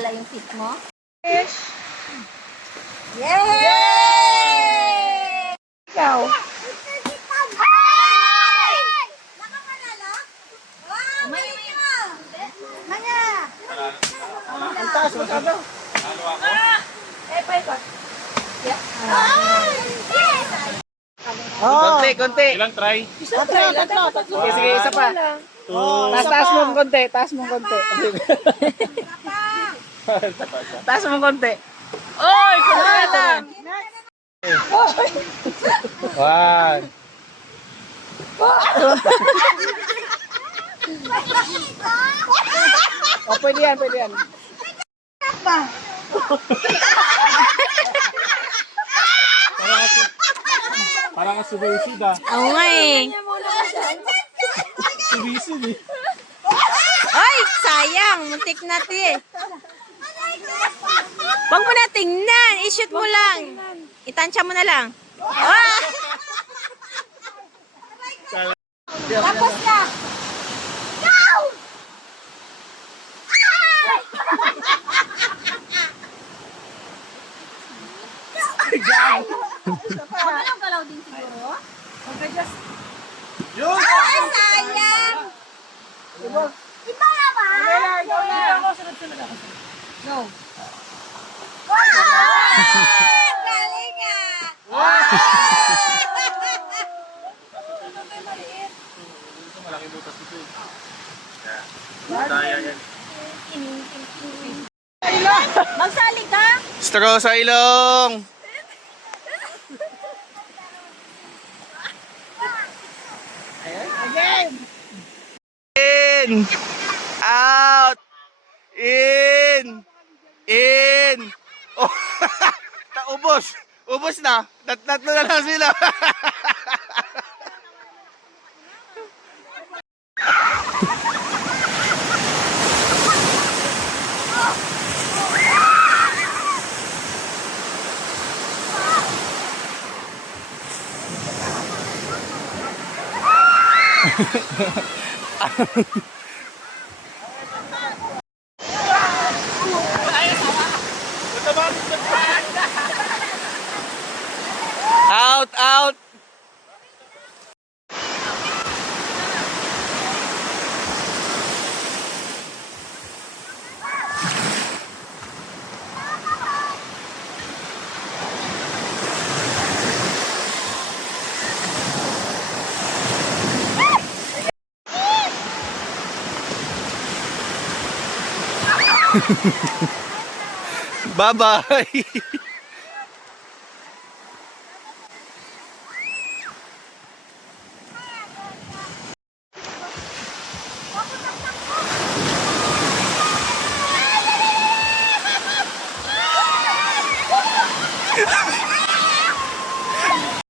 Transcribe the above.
mawala yung seat mo. Yay! Ikaw. Ang taas mo sabi. Konti. Ilang try? Tatlo. Sige, isa pa. Taas mo ng konti. Taas mo ng konti. Taas mo ng konti. Oy! Konti lang. One. O, pwede yan. Parang ka sumisid ah. Oo nga eh. Sumisid eh. Ay, sayang. Muntik na ito eh. Huwag mo na tingnan. I-shoot mo lang. Itansya mo na lang. Ah! Tapos na. Magalang galaw din siguro. Ay, sayang. Iba na ba? No. Galing ah. Malaki butas ito eh. Daya yan. Magsali ka? Straw sa ilong. In. Out. In. Oh, ubos. Ubos na. Tatlo na lang sila. Out. Bye-bye.